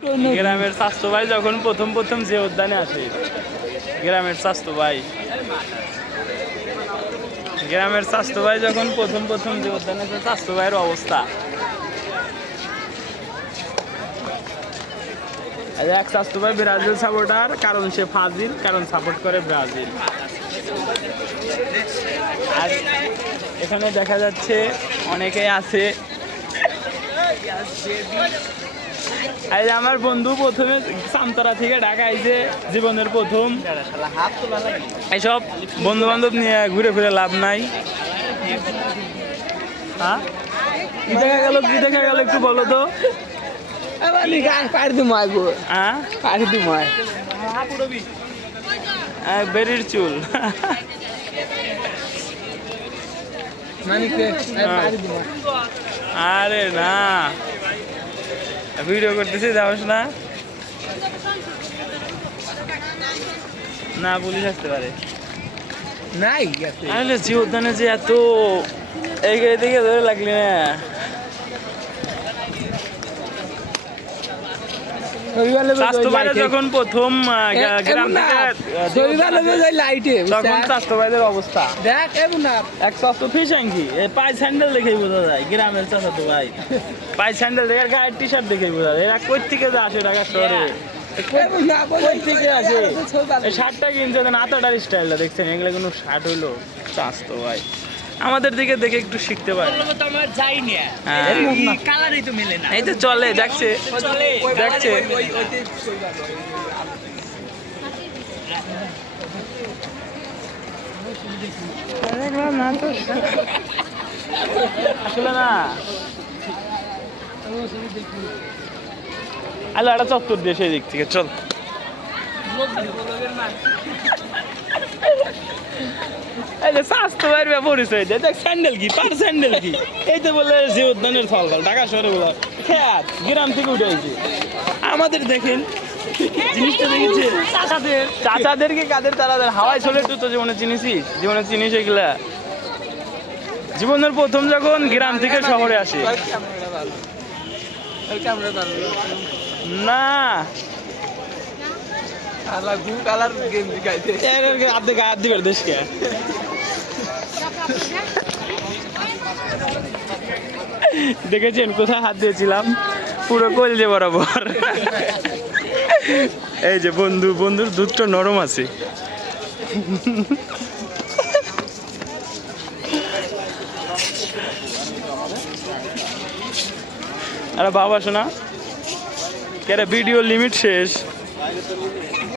গ্রামের স্বাস্থ্য ভাই যখন প্রথম প্রথম যে উদ্যানে আসে, গ্রামের স্বাস্থ্য ভাই গ্রামের স্বাস্থ্য ভাই যখন প্রথম প্রথম যে উদ্যানে আসে, স্বাস্থ্য ভাইয়ের অবস্থা। এক স্বাস্থ্য ভাই ব্রাজিল সাপোর্টার, কারণ সে ফাজিল, কারণ সাপোর্ট করে ব্রাজিল। আর এখানে দেখা যাচ্ছে অনেকেই আছে। এই আমার বন্ধু প্রথমে সামতারা থেকে ঢাকা আইছে, জীবনের প্রথম। এইসব বন্ধু বান্ধব নিয়ে ঘুরে ফিরে লাভ নাই। হ্যাঁ, কি দেখা গেল, কি দেখা গেল একটু বলো তো। বেরির চুল আরে না, ভিডিও করতেছি, যাওস না। না, পুলিশ আসতে পারে। আসলে যে উদ্যানে যে এত এগিয়ে দিকে ধরে লাগলি না। স্বাস্থ্য ভাইরা যখন প্রথম গ্রাম থেকে, তখন স্বাস্থ্য ভাইদের অবস্থা দেখ। এক স্বাস্থ্য ফিসাঙ্গি পায়ে স্যান্ডেল দেখেই বোঝা যায়। গ্রামের চাচাতো ভাই পায়ে স্যান্ডেল দেখে, গায়ের টি শার্ট দেখেই বোঝা যায় এরা কই থেকে আসে ঢাকা শহরে। শার্টটা কিনছে, আতাটার স্টাইলটা দেখছেন, এগুলো কোনো শার্ট হইলো? স্বাস্থ্য ভাই আমাদের দিকে দেখে একটু শিখতে পারে। এই তো চলে, দেখছে দেখছে। আসলে না, আলো একটা চত্বর দিয়ে সেই দিক থেকে চল। স্বাস্থ্য ভাইয়ের পরিচয় দেয়, দেখ স্যান্ডেল কি, পার স্যান্ডেল কি। এই তো বলে যে উদ্যানের ফল ফল ঢাকা শহরে বলে খ্যাত, গ্রাম থেকে উঠে আইছে। আমাদের দেখেন জিনিসটা দেখেছে, চাচাদেরকে কাদের তারাদের হাওয়াই চলে। তুই তো জীবনে চিনিসিস, জীবনে চিনিস এগুলা। জীবনের প্রথম যখন গ্রাম থেকে শহরে আসে না, দেখেছেন কোথায় হাত দিয়েছিলাম? পুরো কলজে বরাবর। এই যে বন্ধু, বন্ধুর দুধটা নরম আছে। আরে বাবা শোনা, ভিডিও লিমিট শেষ।